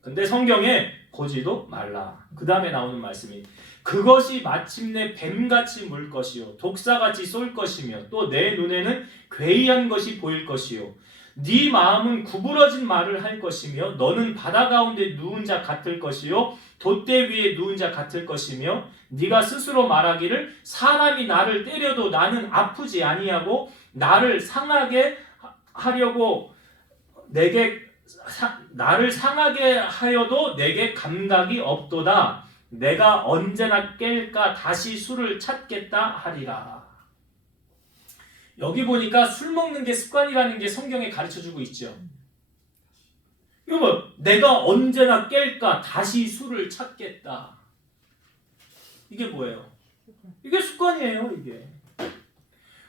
근데 성경에 보지도 말라. 그 다음에 나오는 말씀이 그것이 마침내 뱀같이 물 것이요 독사같이 쏠 것이며 또 내 눈에는 괴이한 것이 보일 것이요 네 마음은 구부러진 말을 할 것이며 너는 바다 가운데 누운 자 같을 것이요 돛대 위에 누운 자 같을 것이며 네가 스스로 말하기를 사람이 나를 때려도 나는 아프지 아니하고 나를 상하게 하려고 나를 상하게 하여도 내게 감각이 없도다. 내가 언제나 깰까 다시 술을 찾겠다 하리라. 여기 보니까 술 먹는 게 습관이라는 게 성경에 가르쳐주고 있죠. 이거 내가 언제나 깰까 다시 술을 찾겠다. 이게 뭐예요? 이게 습관이에요. 이게.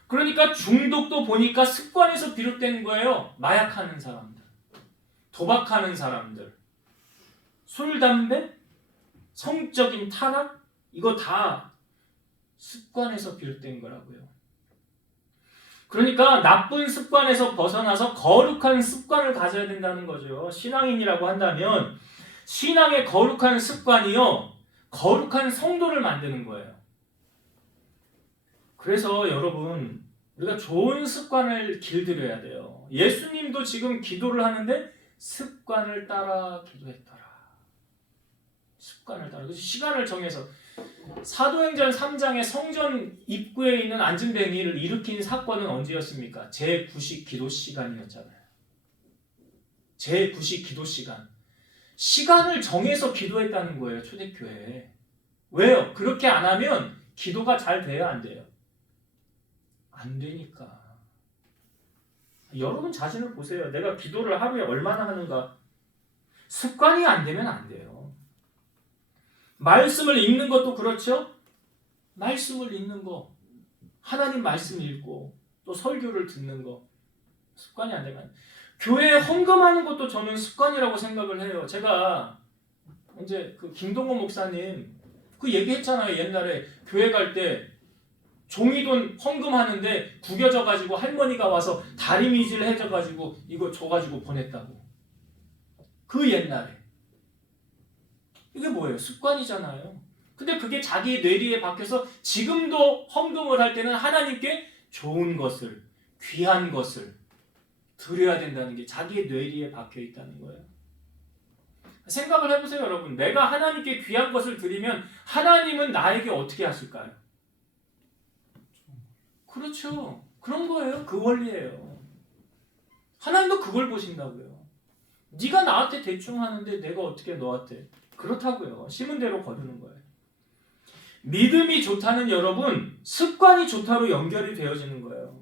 그러니까 중독도 보니까 습관에서 비롯된 거예요. 마약하는 사람들, 도박하는 사람들, 술, 담배, 성적인 타락 이거 다 습관에서 비롯된 거라고요. 그러니까 나쁜 습관에서 벗어나서 거룩한 습관을 가져야 된다는 거죠. 신앙인이라고 한다면 신앙의 거룩한 습관이요 거룩한 성도를 만드는 거예요. 그래서 여러분 우리가 좋은 습관을 길들여야 돼요. 예수님도 지금 기도를 하는데 습관을 따라 기도했더라. 습관을 따라. 그래서 시간을 정해서 사도행전 3장의 성전 입구에 있는 안진뱅이를 일으킨 사건은 언제였습니까? 제9식 기도 시간이었잖아요. 제9식 기도 시간. 시간을 정해서 기도했다는 거예요. 초대교회에. 왜요? 그렇게 안 하면 기도가 잘 돼요? 안 돼요? 안 되니까. 여러분 자신을 보세요. 내가 기도를 하루에 얼마나 하는가? 습관이 안 되면 안 돼요. 말씀을 읽는 것도 그렇죠. 말씀을 읽는 거, 하나님 말씀 읽고 또 설교를 듣는 거 습관이 안 되면 교회에 헌금하는 것도 저는 습관이라고 생각을 해요. 제가 이제 그 김동호 목사님 그 얘기했잖아요. 옛날에 교회 갈 때 종이돈 헌금하는데 구겨져가지고 할머니가 와서 다리미질 해줘가지고 이거 줘가지고 보냈다고. 그 옛날에. 이게 뭐예요? 습관이잖아요. 근데 그게 자기 뇌리에 박혀서 지금도 헌금을 할 때는 하나님께 좋은 것을, 귀한 것을 드려야 된다는 게 자기의 뇌리에 박혀 있다는 거예요. 생각을 해보세요, 여러분. 내가 하나님께 귀한 것을 드리면 하나님은 나에게 어떻게 하실까요? 그렇죠. 그런 거예요. 그 원리예요. 하나님도 그걸 보신다고요. 네가 나한테 대충 하는데 내가 어떻게 너한테. 그렇다고요. 심은 대로 거두는 거예요. 믿음이 좋다는 여러분, 습관이 좋다로 연결이 되어지는 거예요.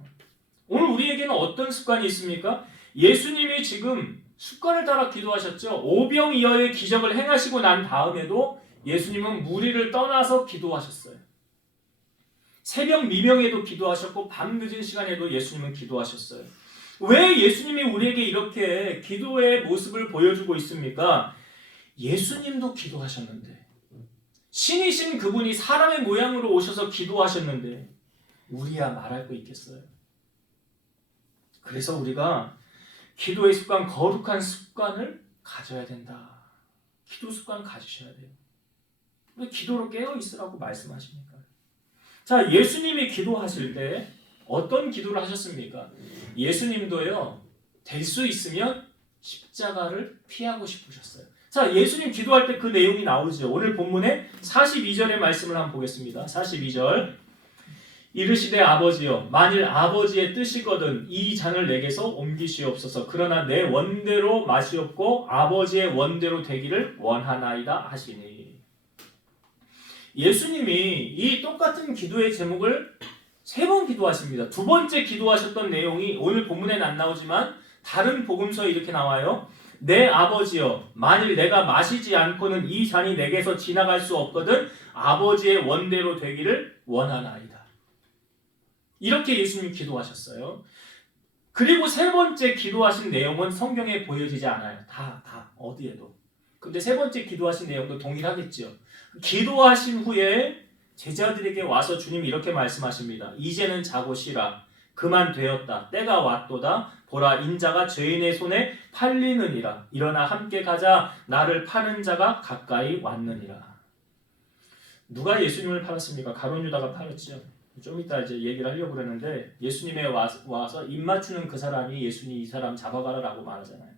오늘 우리에게는 어떤 습관이 있습니까? 예수님이 지금 습관을 따라 기도하셨죠. 오병이어의 기적을 행하시고 난 다음에도 예수님은 무리를 떠나서 기도하셨어요. 새벽 미명에도 기도하셨고 밤늦은 시간에도 예수님은 기도하셨어요. 왜 예수님이 우리에게 이렇게 기도의 모습을 보여주고 있습니까? 예수님도 기도하셨는데, 신이신 그분이 사람의 모양으로 오셔서 기도하셨는데 우리야 말할 거 있겠어요? 그래서 우리가 기도의 습관, 거룩한 습관을 가져야 된다. 기도 습관 가지셔야 돼요. 왜 기도로 깨어 있으라고 말씀하십니까? 자, 예수님이 기도하실 때 어떤 기도를 하셨습니까? 예수님도요, 될 수 있으면 십자가를 피하고 싶으셨어요. 자, 예수님 기도할 때 그 내용이 나오죠. 오늘 본문에 42절의 말씀을 한번 보겠습니다. 42절. 이르시되 아버지여, 만일 아버지의 뜻이거든 이 잔을 내게서 옮기시옵소서. 그러나 내 원대로 마시옵고 아버지의 원대로 되기를 원하나이다 하시니. 예수님이 이 똑같은 기도의 제목을 3번 기도하십니다. 두 번째 기도하셨던 내용이 오늘 본문에는 안 나오지만 다른 복음서에 이렇게 나와요. 내 아버지여, 만일 내가 마시지 않고는 이 잔이 내게서 지나갈 수 없거든 아버지의 원대로 되기를 원하나이다. 이렇게 예수님이 기도하셨어요. 그리고 3번째 기도하신 내용은 성경에 보여지지 않아요. 다 어디에도. 근데 3번째 기도하신 내용도 동일하겠죠. 기도하신 후에 제자들에게 와서 주님이 이렇게 말씀하십니다. 이제는 자고 쉬라. 그만 되었다. 때가 왔도다. 보라, 인자가 죄인의 손에 팔리느니라. 일어나 함께 가자. 나를 파는 자가 가까이 왔느니라. 누가 예수님을 팔았습니까? 가룟 유다가 팔았죠. 좀 이따 이제 얘기를 하려고 그러는데 예수님에 와서 입 맞추는 그 사람이 예수님 이 사람 잡아가라라고 말하잖아요.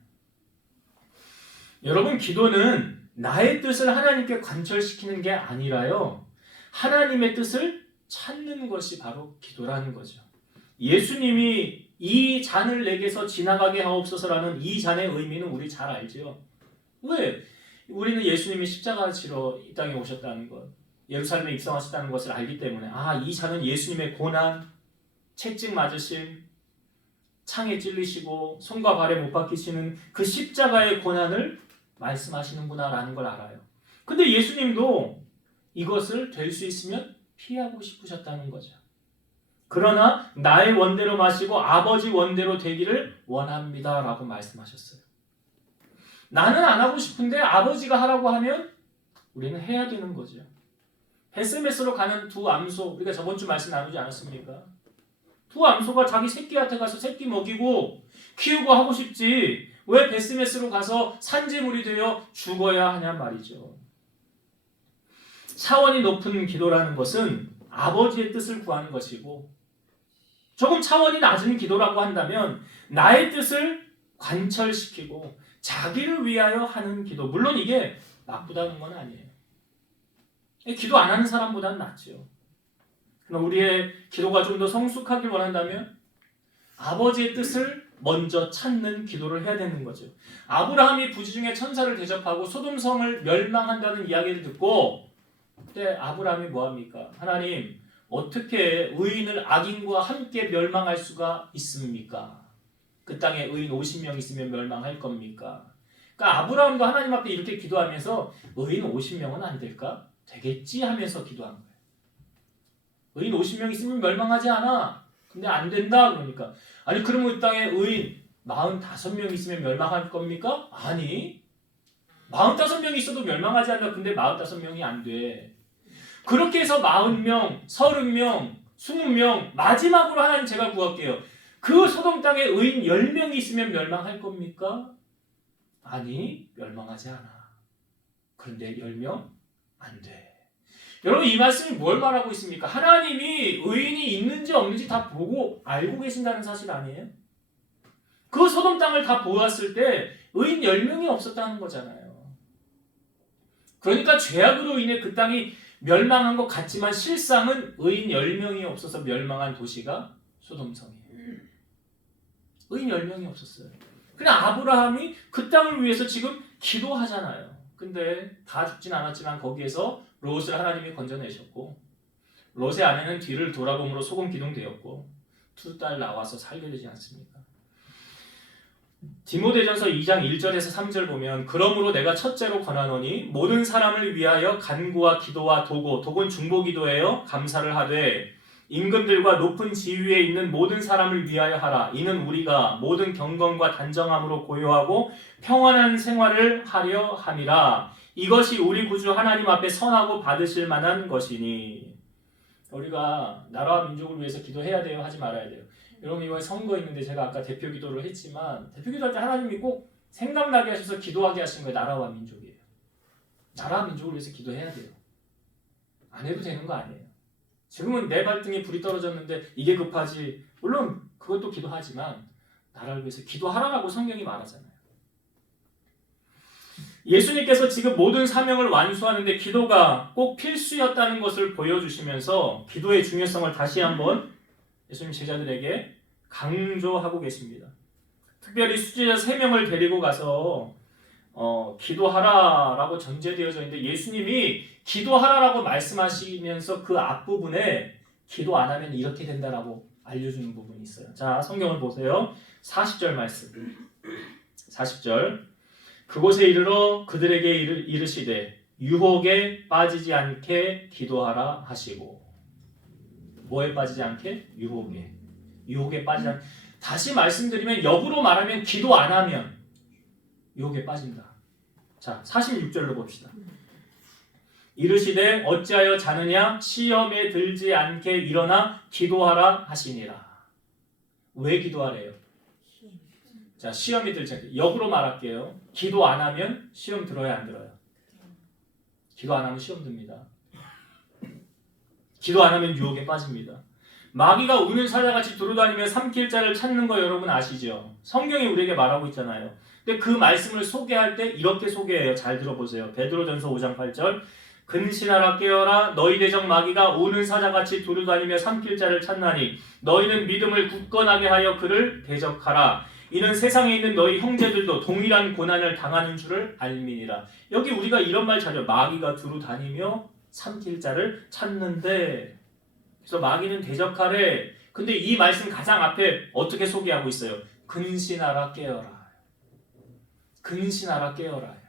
여러분, 기도는 나의 뜻을 하나님께 관철시키는 게 아니라요, 하나님의 뜻을 찾는 것이 바로 기도라는 거죠. 예수님이 이 잔을 내게서 지나가게 하옵소서라는 이 잔의 의미는 우리 잘 알죠. 왜? 우리는 예수님이 십자가 지러 이 땅에 오셨다는 것, 예루살렘에 입성하셨다는 것을 알기 때문에 이 잔은 예수님의 고난, 채찍 맞으심, 창에 찔리시고 손과 발에 못 박히시는 그 십자가의 고난을 말씀하시는구나 라는 걸 알아요. 근데 예수님도 이것을 될 수 있으면 피하고 싶으셨다는 거죠. 그러나 나의 원대로 마시고 아버지 원대로 되기를 원합니다 라고 말씀하셨어요. 나는 안 하고 싶은데 아버지가 하라고 하면 우리는 해야 되는 거죠. 베스메스로 가는 두 암소, 우리가 저번 주 말씀 나누지 않았습니까? 두 암소가 자기 새끼한테 가서 새끼 먹이고 키우고 하고 싶지 왜 베스메스로 가서 산재물이 되어 죽어야 하냐 말이죠. 차원이 높은 기도라는 것은 아버지의 뜻을 구하는 것이고, 조금 차원이 낮은 기도라고 한다면 나의 뜻을 관철시키고 자기를 위하여 하는 기도. 물론 이게 나쁘다는 건 아니에요. 기도 안 하는 사람보다는 낫죠. 그러나 우리의 기도가 좀 더 성숙하길 원한다면 아버지의 뜻을 먼저 찾는 기도를 해야 되는 거죠. 아브라함이 부지 중에 천사를 대접하고 소돔성을 멸망한다는 이야기를 듣고 그때 아브라함이 뭐합니까? 하나님, 어떻게 의인을 악인과 함께 멸망할 수가 있습니까? 그 땅에 의인 50명 있으면 멸망할 겁니까? 그러니까 아브라함도 하나님 앞에 이렇게 기도하면서 의인 50명은 안 될까? 되겠지 하면서 기도한 거예요. 의인 50명 있으면 멸망하지 않아. 근데 안 된다 그러니까. 아니 그러면 이 땅에 의인 45명 있으면 멸망할 겁니까? 아니. 45명이 있어도 멸망하지 않는다. 근데 45명이 안 돼. 그렇게 해서 40명, 30명, 20명 마지막으로 하나님 제가 구할게요. 그 소돔 땅에 의인 10명이 있으면 멸망할 겁니까? 아니, 멸망하지 않아. 그런데 10명? 안 돼. 여러분 이 말씀이 뭘 말하고 있습니까? 하나님이 의인이 있는지 없는지 다 보고 알고 계신다는 사실 아니에요? 그 소돔 땅을 다 보았을 때 의인 10명이 없었다는 거잖아요. 그러니까 죄악으로 인해 그 땅이 멸망한 것 같지만 실상은 의인 10명이 없어서 멸망한 도시가 소돔성이에요. 의인 10명이 없었어요. 그냥 아브라함이 그 땅을 위해서 지금 기도하잖아요. 근데 다 죽진 않았지만 거기에서 롯을 하나님이 건져내셨고 롯의 아내는 뒤를 돌아봄으로 소금 기둥되었고 두 딸 나와서 살게 되지 않습니까? 디모데전서 2장 1절에서 3절 보면 그러므로 내가 첫째로 권하노니 모든 사람을 위하여 간구와 기도와 도고 도고는 중보기도예요. 감사를 하되 임금들과 높은 지위에 있는 모든 사람을 위하여 하라. 이는 우리가 모든 경건과 단정함으로 고요하고 평안한 생활을 하려 함이라. 이것이 우리 구주 하나님 앞에 선하고 받으실 만한 것이니. 우리가 나라와 민족을 위해서 기도해야 돼요? 하지 말아야 돼요? 여러분 이번에 선거 있는데 제가 아까 대표 기도를 했지만 대표 기도할 때 하나님이 꼭 생각나게 하셔서 기도하게 하신 거예요. 나라와 민족이에요. 나라와 민족을 위해서 기도해야 돼요. 안 해도 되는 거 아니에요. 지금은 내 발등에 불이 떨어졌는데 이게 급하지. 물론 그것도 기도하지만 나라를 위해서 기도하라고 성경이 말하잖아요. 예수님께서 지금 모든 사명을 완수하는데 기도가 꼭 필수였다는 것을 보여주시면서 기도의 중요성을 다시 한번 예수님 제자들에게 강조하고 계십니다. 특별히 수제자 3명을 데리고 가서 기도하라라고 전제되어져 있는데 예수님이 기도하라라고 말씀하시면서 그 앞부분에 기도 안 하면 이렇게 된다라고 알려주는 부분이 있어요. 자, 성경을 보세요. 40절 말씀. 40절. 그곳에 이르러 그들에게 이르시되 유혹에 빠지지 않게 기도하라 하시고. 뭐에 빠지지 않게? 유혹에 빠지지 않게. 다시 말씀드리면 역으로 말하면 기도 안 하면 유혹에 빠진다. 자, 46절로 봅시다. 이르시되 어찌하여 자느냐 시험에 들지 않게 일어나 기도하라 하시니라. 왜 기도하래요? 자, 시험에 들지 않게. 역으로 말할게요. 기도 안 하면 시험 들어요, 안 들어요? 기도 안 하면 시험 듭니다. 기도 안 하면 유혹에 빠집니다. 마귀가 우는 사자같이 두루다니며 삼킬 자를 찾는 거 여러분 아시죠? 성경이 우리에게 말하고 있잖아요. 근데 그 말씀을 소개할 때 이렇게 소개해요. 잘 들어보세요. 베드로전서 5장 8절. 근신하라 깨어라 너희 대적 마귀가 우는 사자같이 두루다니며 삼킬 자를 찾나니 너희는 믿음을 굳건하게 하여 그를 대적하라. 이는 세상에 있는 너희 형제들도 동일한 고난을 당하는 줄을 알미니라. 여기 우리가 이런 말 찾아요. 마귀가 두루다니며 삼킬 자를 찾는데 그래서 마귀는 대적하래. 근데 이 말씀 가장 앞에 어떻게 소개하고 있어요? 근신하라 깨어라. 근신하라 깨어라.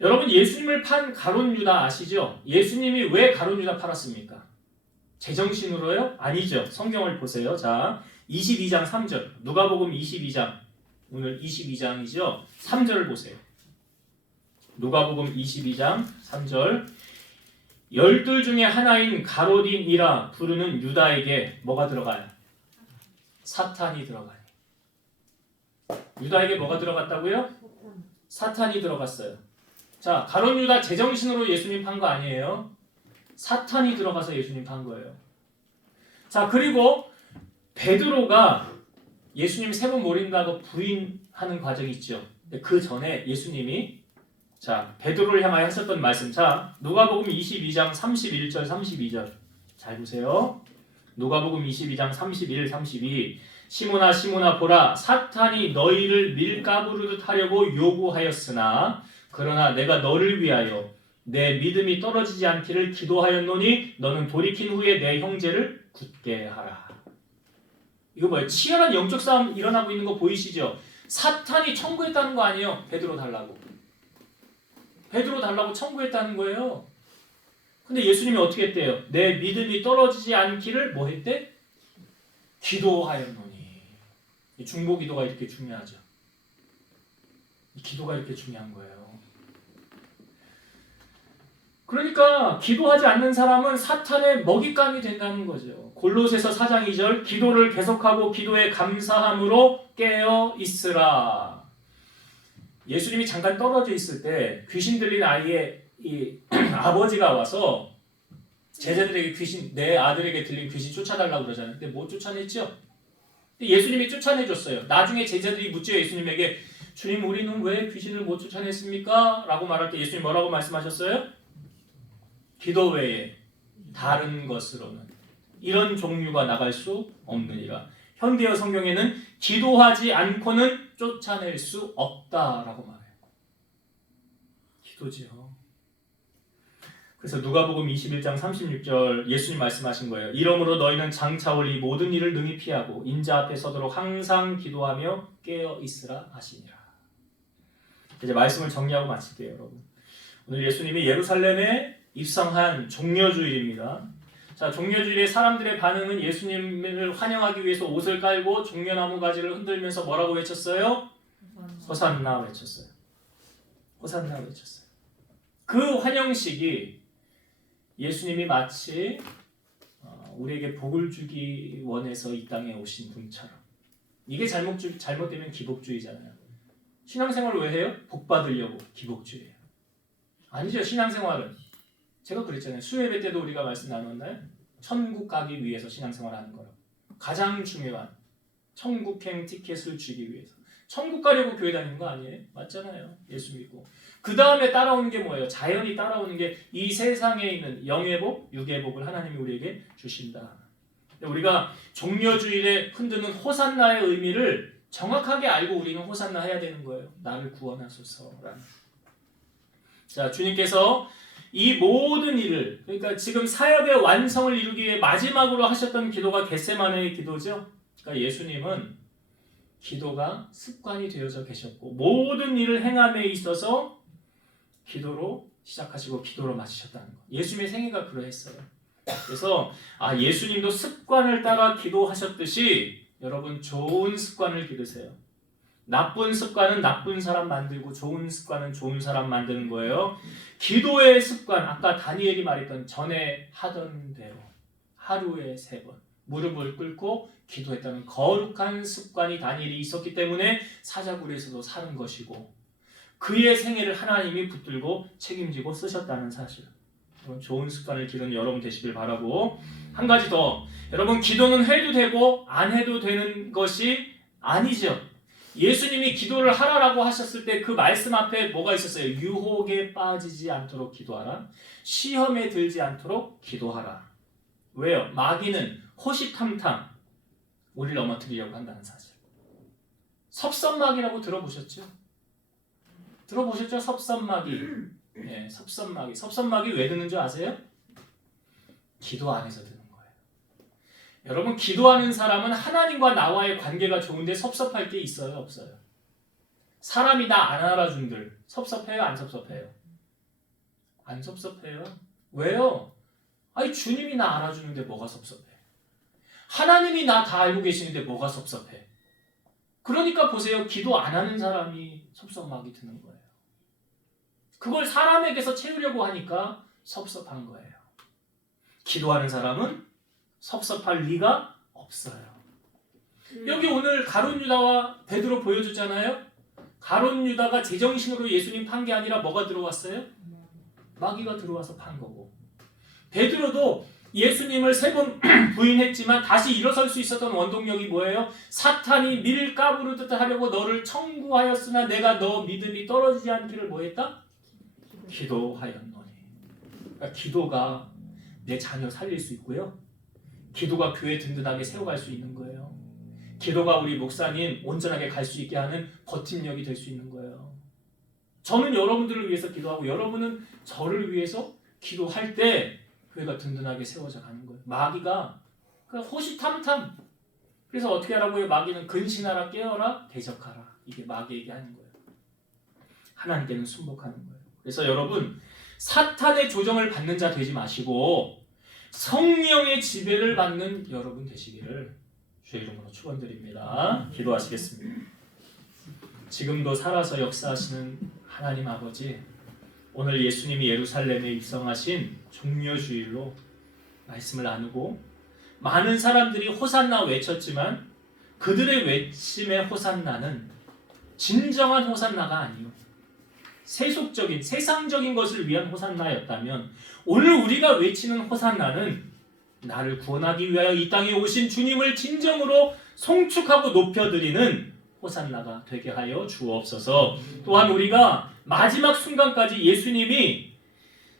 여러분 예수님을 판 가룟 유다 아시죠? 예수님이 왜 가룟 유다 팔았습니까? 제정신으로요? 아니죠. 성경을 보세요. 자, 22장 3절. 누가복음 22장. 오늘 22장이죠. 3절을 보세요. 누가복음 22장 3절. 12 중에 하나인 가로딘이라 부르는 유다에게 뭐가 들어가요? 사탄이 들어가요. 유다에게 뭐가 들어갔다고요? 사탄이 들어갔어요. 자, 가룟 유다 제정신으로 예수님 판 거 아니에요? 사탄이 들어가서 예수님 판 거예요. 자, 그리고 베드로가 예수님 3번 모른다고 부인하는 과정이 있죠. 그 전에 예수님이 자, 베드로를 향하여 하셨던 말씀. 자, 누가복음 22장 31절 32절. 잘 보세요. 누가복음 22장 31, 32. 시몬아 시몬아 보라 사탄이 너희를 밀가부르듯 하려고 요구하였으나 그러나 내가 너를 위하여 내 믿음이 떨어지지 않기를 기도하였노니 너는 돌이킨 후에 내 형제를 굳게 하라. 이거 뭐예요? 치열한 영적 싸움 일어나고 있는 거 보이시죠? 사탄이 청구했다는 거 아니에요? 베드로 달라고. 베드로 달라고 청구했다는 거예요. 근데 예수님이 어떻게 했대요? 내 믿음이 떨어지지 않기를 뭐 했대? 기도하였노니. 이 중보 기도가 이렇게 중요하죠. 이 기도가 이렇게 중요한 거예요. 그러니까 기도하지 않는 사람은 사탄의 먹잇감이 된다는 거죠. 골로새서 4장 2절 기도를 계속하고 기도에 감사함으로 깨어 있으라. 예수님이 잠깐 떨어져 있을 때 귀신 들린 아이의 이 아버지가 와서 제자들에게 내 아들에게 들린 귀신 쫓아달라고 그러잖아요. 근데 못 쫓아냈죠? 예수님이 쫓아내줬어요. 나중에 제자들이 묻죠. 예수님에게 주님 우리는 왜 귀신을 못 쫓아냈습니까? 라고 말할 때 예수님 뭐라고 말씀하셨어요? 기도 외에 다른 것으로는 이런 종류가 나갈 수 없느니라. 현대어 성경에는 기도하지 않고는 쫓아낼 수 없다라고 말해요. 기도지요. 그래서 누가복음 21장 36절 예수님 말씀하신 거예요. 이러므로 너희는 장차올 이 모든 일을 능히 피하고 인자 앞에 서도록 항상 기도하며 깨어 있으라 하시니라. 이제 말씀을 정리하고 마칠게요, 여러분. 오늘 예수님이 예루살렘에 입성한 종려주일입니다. 자, 종려주일에 사람들의 반응은 예수님을 환영하기 위해서 옷을 깔고 종려나무 가지를 흔들면서 뭐라고 외쳤어요? 호산나 외쳤어요. 호산나 외쳤어요. 그 환영식이 예수님이 마치 우리에게 복을 주기 원해서 이 땅에 오신 분처럼, 이게 잘못되면 기복주의잖아요. 신앙생활을 왜 해요? 복 받으려고 기복주의예요. 아니죠. 신앙생활은 제가 그랬잖아요. 수요예배 때도 우리가 말씀 나눴나요? 천국 가기 위해서 신앙생활을 하는 거라고. 가장 중요한 천국행 티켓을 주기 위해서. 천국 가려고 교회 다니는 거 아니에요? 맞잖아요. 예수 믿고. 그 다음에 따라오는 게 뭐예요? 자연히 따라오는 게 이 세상에 있는 영의 복, 육의 복을 하나님이 우리에게 주신다. 우리가 종려주일에 흔드는 호산나의 의미를 정확하게 알고 우리는 호산나 해야 되는 거예요. 나를 구원하소서라는. 자, 주님께서 이 모든 일을, 그러니까 지금 사역의 완성을 이루기 위해 마지막으로 하셨던 기도가 겟세마네의 기도죠. 그러니까 예수님은 기도가 습관이 되어져 계셨고 모든 일을 행함에 있어서 기도로 시작하시고 기도로 마치셨다는 거. 예수님의 생애가 그러했어요. 그래서 예수님도 습관을 따라 기도하셨듯이 여러분 좋은 습관을 기르세요. 나쁜 습관은 나쁜 사람 만들고 좋은 습관은 좋은 사람 만드는 거예요. 기도의 습관, 아까 다니엘이 말했던 전에 하던 대로 하루에 3번 무릎을 꿇고 기도했다는 거룩한 습관이 다니엘이 있었기 때문에 사자굴에서도 사는 것이고 그의 생애를 하나님이 붙들고 책임지고 쓰셨다는 사실. 좋은 습관을 기르는 여러분 되시길 바라고, 한 가지 더, 여러분 기도는 해도 되고 안 해도 되는 것이 아니죠. 예수님이 기도를 하라라고 하셨을 때 그 말씀 앞에 뭐가 있었어요? 유혹에 빠지지 않도록 기도하라. 시험에 들지 않도록 기도하라. 왜요? 마귀는 호시탐탐 우리를 넘어뜨리려고 한다는 사실. 섭선마귀라고 들어보셨죠? 들어보셨죠? 섭선마귀. 예, 섭선마귀. 섭선마귀 왜 드는 줄 아세요? 기도 안에서 드는 거예요. 여러분 기도하는 사람은 하나님과 나와의 관계가 좋은데 섭섭할 게 있어요? 없어요? 사람이 나 안 알아준들 섭섭해요? 안 섭섭해요? 안 섭섭해요. 왜요? 아니 주님이 나 알아주는데 뭐가 섭섭해? 하나님이 나 다 알고 계시는데 뭐가 섭섭해? 그러니까 보세요. 기도 안 하는 사람이 섭섭하게 드는 거예요. 그걸 사람에게서 채우려고 하니까 섭섭한 거예요. 기도하는 사람은 섭섭할 리가 없어요. 여기 오늘 가룟 유다와 베드로 보여줬잖아요. 가룟 유다가 제정신으로 예수님 판 게 아니라 뭐가 들어왔어요? 마귀가 들어와서 판 거고, 베드로도 예수님을 3번 부인했지만 다시 일어설 수 있었던 원동력이 뭐예요? 사탄이 밀 까부르듯 하려고 너를 청구하였으나 내가 너 믿음이 떨어지지 않기를 뭐했다? 기도하였노니. 그러니까 기도가 내 자녀 살릴 수 있고요. 기도가 교회 든든하게 세워갈 수 있는 거예요. 기도가 우리 목사님 온전하게 갈 수 있게 하는 버팀력이 될 수 있는 거예요. 저는 여러분들을 위해서 기도하고 여러분은 저를 위해서 기도할 때 교회가 든든하게 세워져 가는 거예요. 마귀가 호시탐탐. 그래서 어떻게 하라고요? 마귀는 근신하라, 깨어라, 대적하라. 이게 마귀에게 하는 거예요. 하나님께는 순복하는 거예요. 그래서 여러분 사탄의 조정을 받는 자 되지 마시고 성령의 지배를 받는 여러분 되시기를 주의 이름으로 축원드립니다. 기도하시겠습니다. 지금도 살아서 역사하시는 하나님 아버지, 오늘 예수님이 예루살렘에 입성하신 종려주일로 말씀을 나누고 많은 사람들이 호산나 외쳤지만 그들의 외침의 호산나는 진정한 호산나가 아니요 세속적인 세상적인 것을 위한 호산나였다면 오늘 우리가 외치는 호산나는 나를 구원하기 위하여 이 땅에 오신 주님을 진정으로 송축하고 높여드리는 호산나가 되게 하여 주옵소서. 또한 우리가 마지막 순간까지 예수님이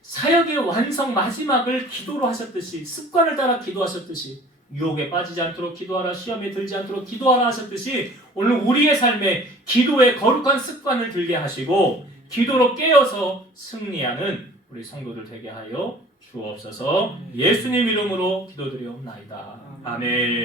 사역의 완성 마지막을 기도로 하셨듯이 습관을 따라 기도하셨듯이 유혹에 빠지지 않도록 기도하라, 시험에 들지 않도록 기도하라 하셨듯이 오늘 우리의 삶에 기도의 거룩한 습관을 들게 하시고 기도로 깨어서 승리하는 우리 성도들 되게 하여 주옵소서. 예수님 이름으로 기도드리옵나이다. 아멘.